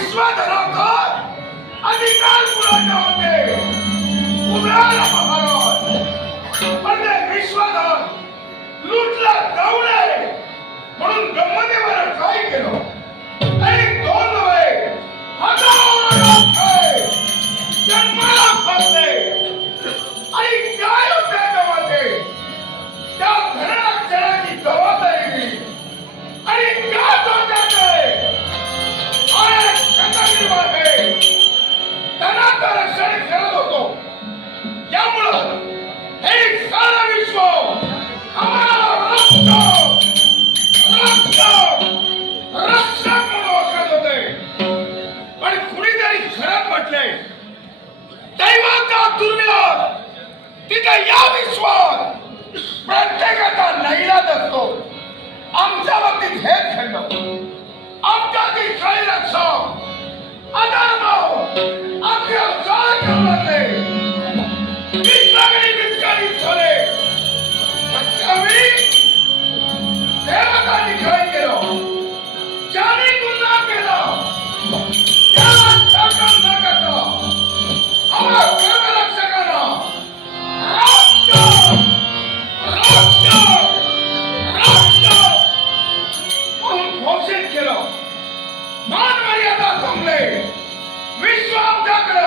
વિશ્વ ધરાવતો અધિકાર પુરાજો છે ઉમરાલ અમારો અને વિશ્વધર લૂટલા દવડે म्हणून गमनेवर काय केलं एक दोन वेळ हजारो जन्माला फसले म्हटले दैवाचा दुर्विलास तिथे या विश्वास प्रत्येकाचा नैलाच असतो. We shall conquer.